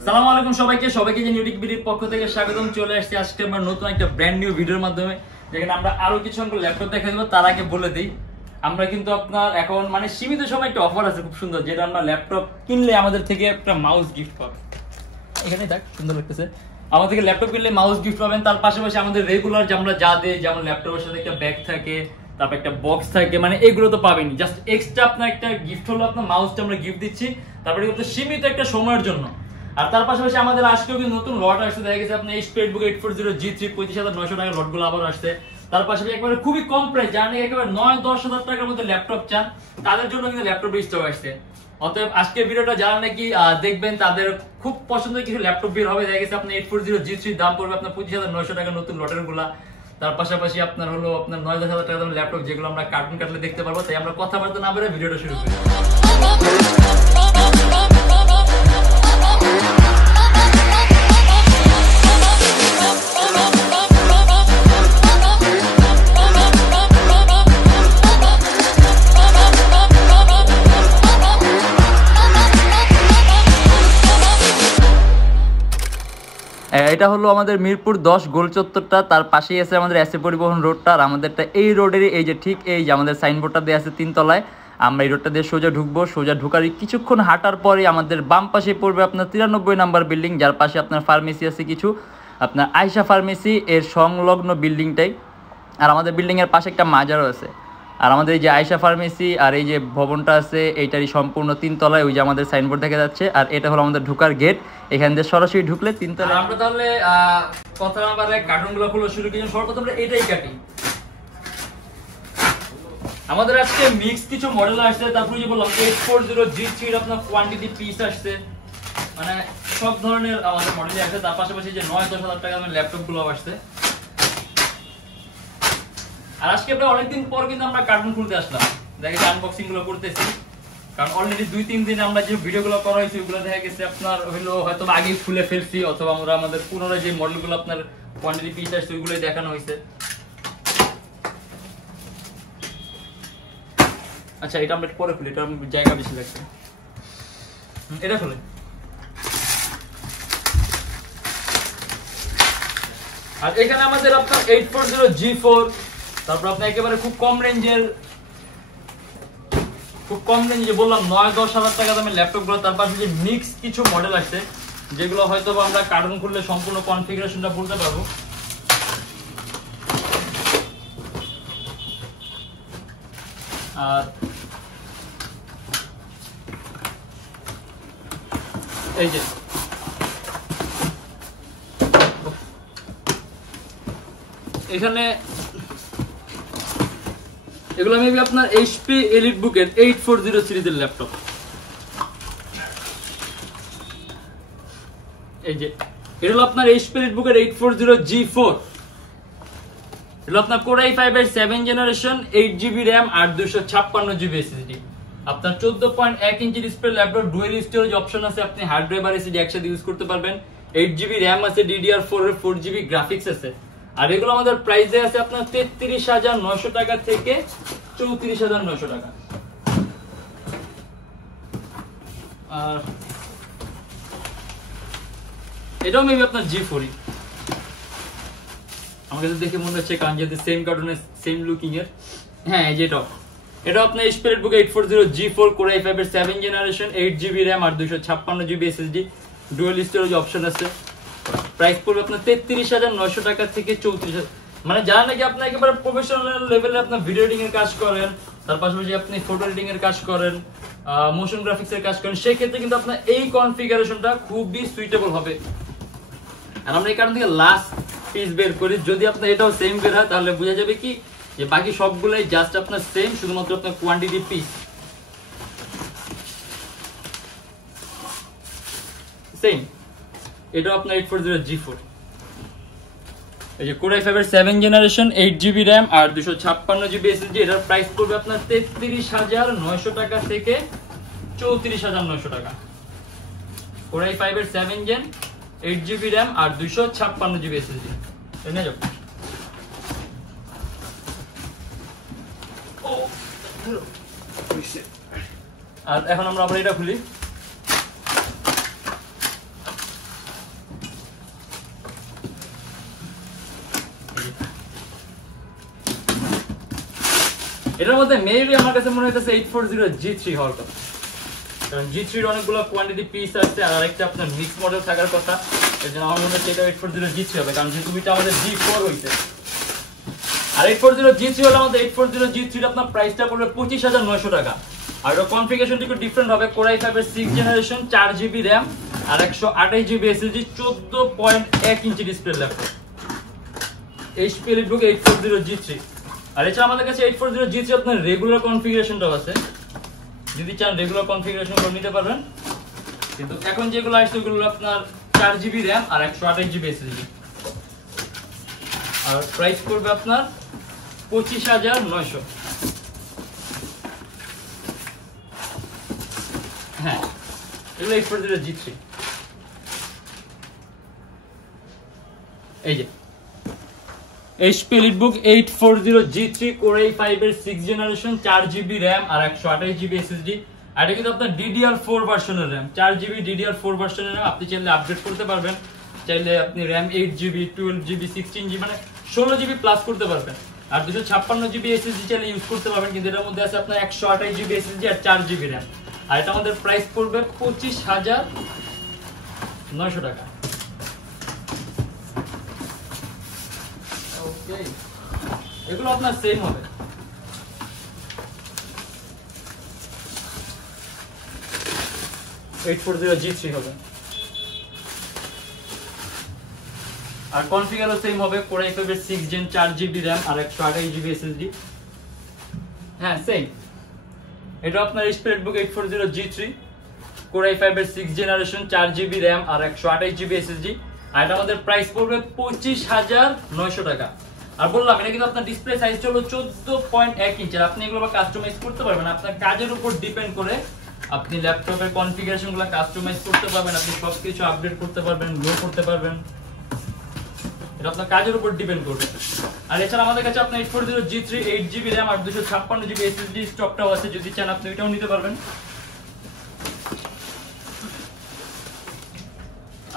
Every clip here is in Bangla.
আসসালামু আলাইকুম সবাইকে যে YouTechBDর পক্ষ থেকে স্বাগতম। চলে আসছে আজকে আমরা নতুন একটা ব্র্যান্ড নিউ ভিডিওর মাধ্যমে, যেখানে আমরা আরো কিছু ল্যাপটপ দেখা দেবো। তার আগে বলে দিই, আমরা কিন্তু আপনার এখন মানে সীমিত সময় একটা অফার আছে খুব সুন্দর, যেটা আমরা ল্যাপটপ কিনলে আমাদের থেকে একটা মাউস গিফট পাবেন। এখানে দেখ সুন্দর লাগতেছে, আমাদের থেকে ল্যাপটপ কিনলে মাউস গিফট পাবেন। তার পাশাপাশি আমাদের রেগুলার যে আমরা যা দিই, যেমন ল্যাপটপের সাথে একটা ব্যাগ থাকে, তারপর একটা বক্স থাকে, মানে এগুলো তো পাবেনই। জাস্ট এক্সট্রা আপনার একটা গিফট হলো আপনার মাউসটা আমরা গিফট দিচ্ছি, তারপরে কিন্তু সীমিত একটা সময়ের জন্য। আর তার পাশাপাশি আমাদের আজকেও কিন্তু নতুন লট আসছে, দেখা গেছে আপনি HP Book 840 G3 35,900 টাকার লটগুলো আবার আসছে। তার পাশাপাশি একেবারে খুবই কম প্রাইস, যারা একেবারে 9-10 হাজার টাকার মধ্যে ল্যাপটপ চান, তাদের জন্য কিন্তু ল্যাপটপ স্টক আসছে। অতএব আজকের ভিডিওটা যারা নাকি দেখবেন তাদের খুব পছন্দের কিছু ল্যাপটপ বের হবে। দেখা গেছে আপনার 840 G3 দাম পড়বে আপনার 25,900 টাকা নতুন লটের গুলা। তার পাশাপাশি আপনার হলো আপনার 9-10 হাজার টাকা দামের ল্যাপটপ, যেগুলো আমরা কার্টুন কাটলে দেখতে পারবো। তাই আমরা কথাবার্তা না বলে ভিডিওটা শুরু করি। এটা হলো আমাদের মিরপুর 10 গোল চত্বরটা, তার পাশেই আছে আমাদের এসএ পরিবহন রোডটা। আর আমাদেরটা এই রোডেরই এই যে ঠিক এই যে আমাদের সাইনবোর্ডটা দেওয়া আছে 3 তলায়। আমরা এই রোডটা দিয়ে সোজা ঢুকবো, সোজা ঢুকারই কিছুক্ষণ হাঁটার পরে আমাদের বাম পাশে পড়বে আপনার 93 নাম্বার বিল্ডিং, যার পাশে আপনার ফার্মেসি আছে কিছু, আপনার আয়শা ফার্মেসি এর সংলগ্ন বিল্ডিংটাই। আর আমাদের বিল্ডিংয়ের পাশে একটা মাজারও আছে। আর আমাদের এই যে আয়শা ফার্মেসি আর এই যে ভবনটা আছে, এইটারই সম্পূর্ণ 3 তলায় ওই যে আমাদের সাইনবোর্ড দেখা যাচ্ছে। আর এটা হলো আমাদের ঢোকার গেট, এখান দিয়ে সরাসরি ঢুকলে 3 তলায়। আমরা তাহলে কথা না বাড়াই কার্টুনগুলো খুলে শুরু করি। সর্বপ্রথম আমরা এটাই কাটি। আমাদের আজকে মিক্স কিছু মডেল আসছে, তারপরে যে বললাম 840 G3 এর আপনার কোয়ান্টিটি পিস আসছে, মানে সব ধরনের আমাদের মডেলই আছে। তার পাশাপাশি যে 9-10 হাজার টাকা দামের ল্যাপটপগুলো আসছে। আর আজকে আমরা অনেকদিন পর কিন্তু আমরা কার্টুন খুলতে আসলাম, দেখেছি আনবক্সিং গুলো করতেছি। কারণ অলরেডি 2-3 দিন আমরা যে ভিডিওগুলো করা হয়েছে ওগুলো দেখা গেছে আপনার হলো হয়তো আগেই খুলে ফেলছি, অথবা আমরা আমাদের পুনরায় যে মডেলগুলো আপনার কোয়ান্টিটি পিস আসছে ওইগুলোই দেখানো হয়েছে। আচ্ছা, এটা আমরা পরে খুলি, এটা জায়গা বেশি লাগছে। এটা খুলে আর এখানে আমাদের আপনার 840 G4, তারপর আপনার একেবারে খুব কম রেঞ্জে বললাম 9-10 হাজার টাকা দামের ল্যাপটপ গুলো। তার পাশে যে মিক্স কিছু মডেল আছে, যেগুলো হয়তো আমরা কার্টুন খুললে সম্পূর্ণ কনফিগারেশনটা বলতে পারবো। আর এই যে এখানে এগুলো মেবি আপনার HP Elite Book এর 840 সিরিজের ল্যাপটপ। এই যে এটা হলো আপনার HP Elite Book এর 840 G4। এটা আপনার Core i5 এর 7 জেনারেশন, 8GB RAM আর 256GB SSD। আপনার 14.1 inch display laptop, dual storage option আছে, আপনি হার্ড ড্রাইভ আর SSD একসাথে ইউজ করতে পারবেন। 8GB RAM আছে, DDR4 এর 4GB গ্রাফিক্স আছে। আর এগুলো আমাদের প্রাইসে আছে আপনার 33,900 টাকা থেকে 34,900 টাকা। আর এটাও মেবি আপনার G4। আমার কাছে দেখে মনে হচ্ছে কারণ যেহেতু সেম কার্টুনের সেম লুকিং এর। হ্যাঁ, এই যে এটা আপনার HP Elite Book 840 G4, Core i5 এর 7 জেনারেশন, 8GB RAM আর 256GB SSD, dual storage option আছে। প্রাইস পড়বে আপনার 33,900 টাকা থেকে 34,000। মানে যারা নাকি আপনি একেবারে প্রফেশনাল লেভেলে আপনার ভিডিও এডিটিং এর কাজ করেন, তার পাশাপাশি আপনি ফটো এডিটিং এর কাজ করেন, মোশন গ্রাফিক্স এর কাজ করেন, সেই ক্ষেত্রে কিন্তু আপনার এই কনফিগারেশনটা খুবই সুইটেবল হবে। আর আমরা এই কারণ থেকে লাস্ট পিস বের করি, যদি আপনার এটাও সেম বের হয় তাহলে বোঝা যাবে কি যে বাকি সবগুলোই জাস্ট আপনার সেম, শুধুমাত্র আপনার কোয়ান্টিটি পিস সেম। এটা আপনার 840 G4। এই যে Core i5 এর 7 জেনারেশন, 8GB RAM আর 256GB SSD। এটার প্রাইস পড়বে আপনার 33,900 টাকা থেকে 34,900 টাকা। Core i5 এর 7 জেন, 8GB RAM আর 256GB SSD। এনে যাও। আর এখন আমরা আবার এটা খুলি। এটার মধ্যে মেবি আমার কাছে মনে হইতেছে 840G3 হওয়ার কথা, কারণ G3 এর অনেকগুলো কোয়ান্টিটি পিস আছে আর আরেকটা আপনার মিক্স মডেল থাকার কথা, এজন্য আমার মনে হচ্ছে এটা 840G3 হবে, কারণ যেহেতু এটা আমাদের G4 হইছে। আর 840G3 হলো আমাদের 840G3 এর আপনার প্রাইসটা পড়বে 25900 টাকা। আর এর কনফিগারেশনটা একটু ডিফারেন্ট হবে, Core i5 এর 6th জেনারেশন 4GB RAM আর 128GB SSD 14.1 inch display laptop HP EliteBook 840G3। আর এছাড়া আমাদের কাছে 840G3 আপনার রেগুলার কনফিগারেশনটাও আছে, যদি চান রেগুলার কনফিগারেশন করে নিতে পারবেন, কিন্তু এখন যেগুলো আসছে ওগুলো আপনার 4GB RAM আর 128GB SSD। আর প্রাইস পড়বে আপনার 25900। হ্যাঁ, এগুলো 840G3। এই যে HP EliteBook 840G3 Core i5 এর 6th জেনারেশন 4GB RAM আর 128GB SSD। আর এটা কিন্তু আপনার DDR4 ভার্সনের RAM, 4GB DDR4 ভার্সনের RAM। আপনি চাইলে আপডেট করতে পারবেন, চাইলে আপনি RAM 8GB 12GB 16GB মানে 16GB প্লাস করতে পারবেন। আর 256GB SSD চাইলে ইউজ করতে পারবেন, কিন্তু এটার মধ্যে আছে আপনার 128GB SSD আর 4GB RAM। আর এটা আমাদের প্রাইস পড়বে 25900 টাকা। ওকে, এগুলো আপনার সেম হবে। G3 হবে। আর কনফিগারও সেম হবে, Core i5 এর 6th Gen 4GB RAM আর 128GB SSD। হ্যাঁ সেম, এটা আপনার HP EliteBook 840G3 Core i5 এর 6th জেনারেশন 4GB RAM আর 128GB SSD। আর এটা আমাদের প্রাইস পড়বে 25900 টাকা। আর বললাম এটা কিন্তু আপনার ডিসপ্লে সাইজ হলো 14.1 ইঞ্চি। আপনি এগুলো কাস্টমাইজ করতে পারবেন, আপনার কাজের উপর ডিপেন্ড করে আপনি ল্যাপটপের কনফিগারেশনগুলো কাস্টমাইজ করতে পারবেন, আপনি সবকিছু আপডেট করতে পারবেন, লো করতে পারবেন, এটা আপনার কাজের উপর ডিপেন্ড করবে। আর এছাড়া আমাদের কাছে আপনার 840G3 8GB RAM আর 256GB SSD স্টকটাও আছে, যদি চান আপনি এটাও নিতে পারবেন।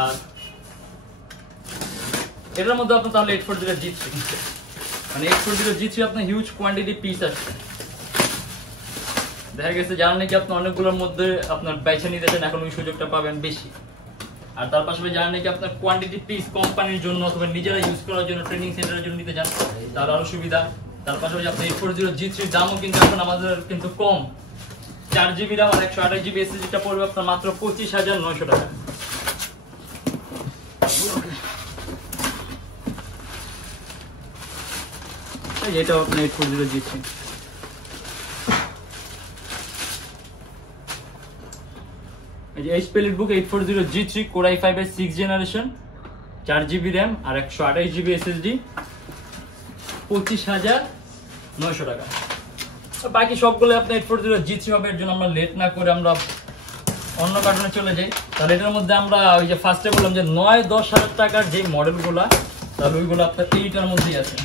আর এটার মধ্যে আপনার তাহলে 840G3 মানে 840G3 আপনার হিউজ কোয়ান্টিটি পিস আছে। দেখা গেছে যারা নাকি আপনি অনেকগুলোর মধ্যে আপনার বেছে নিতে চান, এখন ওই সুযোগটা পাবেন বেশি। আর তার পাশাপাশি যারা নাকি আপনার কোয়ান্টিটি পিস কোম্পানির জন্য অথবা নিজেরা ইউজ করার জন্য ট্রেনিং সেন্টারের জন্য নিতে চান, তার আরো সুবিধা। তার পাশাপাশি আপনার 840G3 দামও কিন্তু এখন আমাদের কিন্তু কম, 4GB RAM আর 128GB SSD টা পড়বে আপনার মাত্র 25900 টাকা। এটা আপনার 840G3। এই যে HP EliteBook 840G3 Core i5 এর 6th জেনারেশন 4GB RAM আর 128GB SSD 25900 টাকা। বাকি সবগুলো আপনার 840G3 হবে। এর জন্য আমরা লেট না করে আমরা অন্য কার্টুনে চলে যাই। তাহলে এটার মধ্যে আমরা ওই যে ফার্স্টে বললাম যে 9-10 হাজার টাকার যে মডেলগুলা, তাহলে ওইগুলো আপনার এইটার মধ্যেই আছে।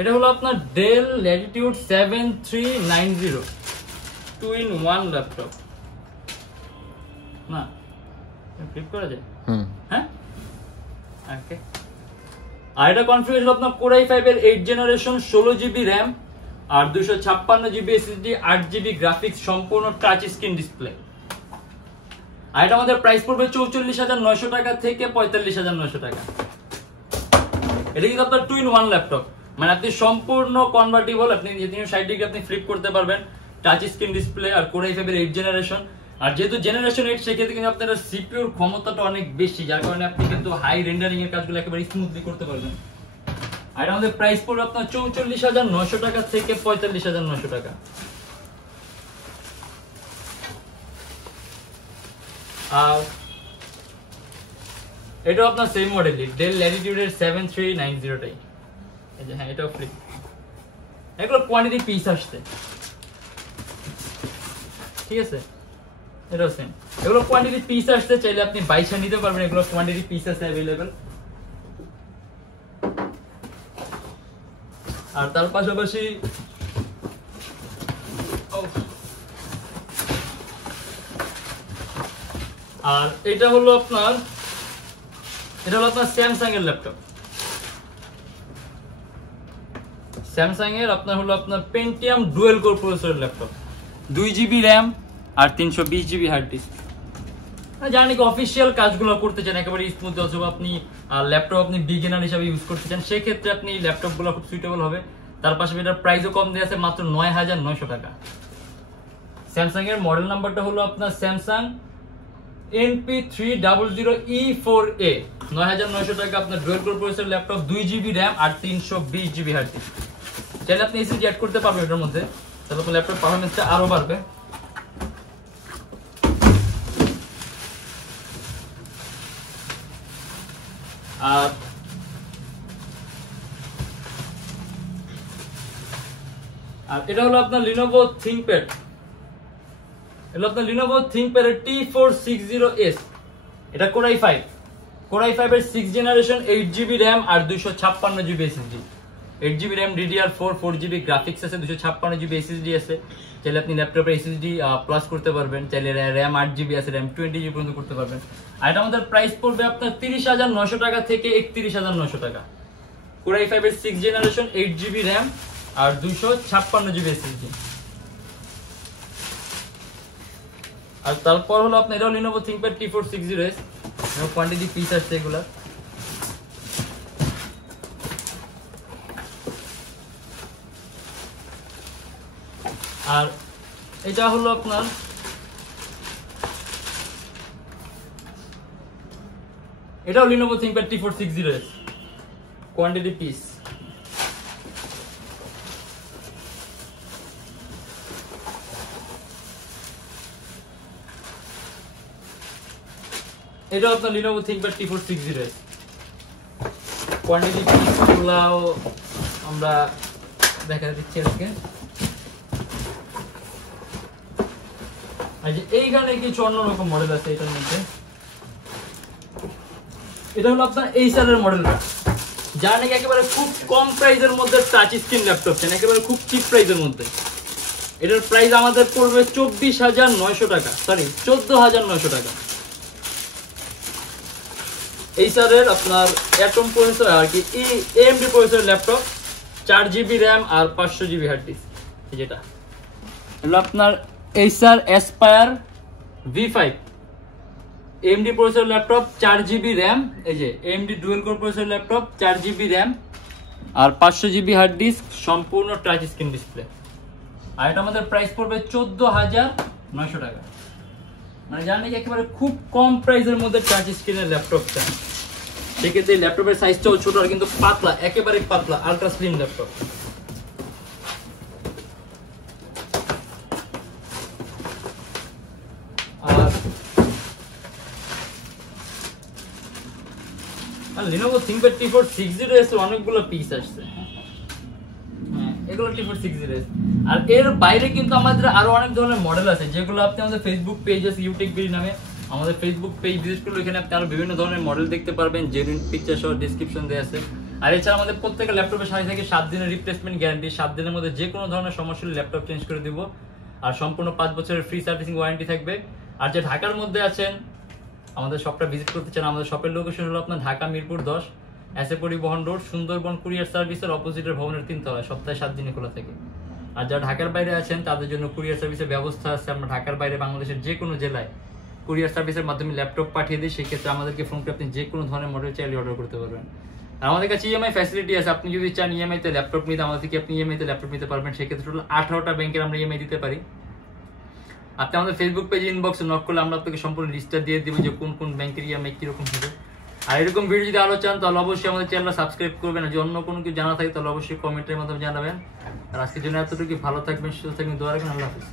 এটা হলো আপনার Dell Latitude 7390 2-in-1 ল্যাপটপ। না ফ্লিপ করা যায়? হ্যাঁ ওকে। আর এটা কনফিগারেশন আপনার Core i5 এর 8th জেনারেশন 16GB RAM আর 256GB SSD 8GB গ্রাফিক্স সম্পূর্ণ টাচ স্ক্রিন ডিসপ্লে। আর এটা আমাদের প্রাইস পড়বে 44900 টাকা থেকে 45900 টাকা। এটা কিন্তু আপনার 2-in-1 ল্যাপটপ, মানে আপনি সম্পূর্ণ কনভার্টিবল, আপনি 60 ডিগ্রি আপনি ফ্লিপ করতে পারবেন, টাচ স্ক্রিন ডিসপ্লে আর Core i5 এর 8th জেনারেশন। আর যেহেতু জেনারেশন 8 সেক্ষেত্রে কিন্তু আপনার সিপিইউর ক্ষমতাটা অনেক বেশি, যার কারণে আপনি কিন্তু হাই রেন্ডারিং এর কাজগুলো একেবারে স্মুথলি করতে পারবেন। আর আমাদের প্রাইস পড়বে আপনার 44900 টাকা থেকে 45900 টাকা। আর এটা আপনার সেম মডেলই Dell Latitude এর 7390 টাই। এই যে হ্যাঁ এটাও ফ্রি। এগুলো কোয়ান্টিটি পিস আসছে, ঠিক আছে, এটাও সেম। এগুলো কোয়ান্টিটি পিস আসছে, চাইলে আপনি 22 নিতে পারবেন, এগুলো কোয়ান্টিটি পিস আছে अवेलेबल। আর তার পাশাপাশি আর এটা হলো আপনার স্যামসাং এর ল্যাপটপ, স্যামসাং এর আপনার পেন্টিয়াম ডুয়েল কোর প্রসেসরের ল্যাপটপ, 2GB র্যাম আর 320GB হার্ড ডিস্ক। জানি কি অফিসিয়াল কাজগুলো করতে চান একেবারে স্মুথ, অথবা আপনি ল্যাপটপ আপনি বিগিনার হিসেবে ইউজ করতে চান, সেক্ষেত্রে আপনি ল্যাপটপগুলো খুব সুইটেবল হবে। তার পাশাপাশি এটার প্রাইসও কম দেওয়া আছে, মাত্র ৯৯০০ টাকা। স্যামসাং এর মডেল নাম্বারটা হলো আপনার স্যামসাং NP300E4A, ৯৯০০ টাকা আপনার dual core processor laptop, 2GB RAM আর 320GB হার্ড ডিস্ক। চাইলে আপনি এসএসডি অ্যাড করতে পারবেন এটার মধ্যে, তাহলে আপনার ল্যাপটপ পারফরম্যান্সটা আরো বাড়বে। আর এটা হলো আপনার লিনোভো থিংকপ্যাড, এটা আপনার লিনোভো থিংকপ্যাড T460S, এটা Core i5 এর 6th জেনারেশন, 8GB র্যাম আর 256GB SSD, 8GB RAM DDR4, 4GB graphics আছে, 256GB SSD আছে। চাইলে আপনি ল্যাপটপে SSD প্লাস করতে পারবেন, চাইলে র্যাম 8GB আছে, র্যাম 20GB পর্যন্ত করতে পারবেন। আর এটা আমাদের প্রাইস পড়বে আপনার ৩০৯০০ টাকা থেকে ৩১৯০০ টাকা। Core i5 এর 6th জেনারেশন, 8GB র্যাম আর 256GB SSD। আর তারপর হলো আপনার এটাও Lenovo ThinkPad T460S, quantity piece আসছে এগুলা। আর এটা হলো আপনার এটাও Lenovo ThinkPad T460S, quantity piece. এটা আপনার লিনোভো থিংকপ্যাড T460S, কোয়ান্টিটি পিসগুলাও আমরা দেখা দিচ্ছি আজকে। এইখানে কিছু অন্যরকম মডেল আছে এটার মধ্যে। এটা হলো আপনার এইচার এর মডেলটা, যা নাকি একেবারে খুব কম প্রাইসের মধ্যে টাচ স্ক্রিন ল্যাপটপ চান, একেবারে খুব চিপ প্রাইসের মধ্যে। এটার প্রাইস আমাদের পড়বে ২৪৯০০ টাকা, সরি ১৪৯০০ টাকা। এইচার এর আপনার অ্যাটম প্রসেসর আর কি AMD processor laptop, 4GB RAM আর 500GB হার্ড ডিস্ক। যেটা হলো আপনার Acer Aspire V5 AMD processor laptop, 4GB RAM, এই যে AMD dual core processor laptop, 4GB RAM আর 500GB হার্ড ডিস্ক, সম্পূর্ণ টাচ স্ক্রিন ডিসপ্লে। আর এটা আমাদের প্রাইস পড়বে ১৪৯০০ টাকা। মানে জানেন কি একেবারে খুব কম প্রাইসের মধ্যে টাচ স্ক্রিনের ল্যাপটপ চান, সেক্ষেত্রে ল্যাপটপের সাইজটাও ছোট আর কিন্তু পাতলা, একেবারে পাতলা, আলট্রা স্লিম ল্যাপটপ। আর লিনোভো থিংকপ্যাড T460S অনেকগুলো পিস আসছে, এগুলো T460S। আর এর বাইরে কিন্তু আমাদের আরো অনেক ধরনের মডেল আছে, যেগুলো আপনি আমাদের ফেসবুক পেজ আছে YouTechBD নামে, আমাদের ফেসবুক পেজ ভিজিট করলে এখানে আপনি আরো বিভিন্ন ধরনের মডেল দেখতে পারবেন, জেনুইন পিকচার সহ ডেসক্রিপশন দেওয়া আছে। আর এছাড়া আমাদের প্রত্যেকটা ল্যাপটপের সাথে থাকে 7 দিনের রিপ্লেসমেন্ট গ্যারান্টি, 7 দিনের মধ্যে যে কোনো ধরনের সমস্যা হলে ল্যাপটপ চেঞ্জ করে দিব। আর সম্পূর্ণ 5 বছরের ফ্রি সার্ভিসিং ওয়ারেন্টি থাকবে। আর যে ঢাকার মধ্যে আছেন, আমাদের শপটা ভিজিট করতে চান, আমাদের শপের লোকেশন হলো আপনার ঢাকা মিরপুর 10, পরিবহন রোড, সুন্দরবন কুরিয়ার সার্ভিসের অপোজিটের ভবনের 3 তলায়, সপ্তাহে 7 দিনে খোলা থাকে। আর যারা ঢাকার বাইরে আছেন তাদের জন্য কুরিয়ার সার্ভিসের ব্যবস্থা আছে। আমরা ঢাকার বাইরে বাংলাদেশের যে কোনো জেলায় কুরিয়ার সার্ভিসের মাধ্যমে ল্যাপটপ পাঠিয়ে দিই, সেক্ষেত্রে আমাদেরকে ফোন করে আপনি যে কোনো ধরনের মডেল চাইলে অর্ডার করতে পারবেন। আর আমাদের কাছে ইএমআই ফ্যাসিলিটি আছে, আপনি যদি চান ইএমআই তে ল্যাপটপ নিতে, আমাদের থেকে আপনি ইএমআই তে ল্যাপটপ নিতে পারবেন। সেক্ষেত্রে হলো 18টা ব্যাংকের আমরা ইএমআই দিতে পারি। আপনি আমাদের ফেসবুক পেজে ইনবক্সে নক করলে আমরা আপনাকে সম্পূর্ণ লিস্টটা দিয়ে দিব যে কোন কোন ব্যাংকের ইএমআই কিরকম হবে। আর এরকম ভিডিও যদি আরো চান তাহলে অবশ্যই আমাদের চ্যানেলটা সাবস্ক্রাইব করবেন। আর যদি অন্য কোনো কিছু জানা থাকে তাহলে অবশ্যই কমেন্টের মাধ্যমে জানাবেন। আর আজকের জন্য এতটুকু, ভালো থাকবেন, সুস্থ থাকবেন, দোয়া রাখবেন। আল্লাহ হাফেজ।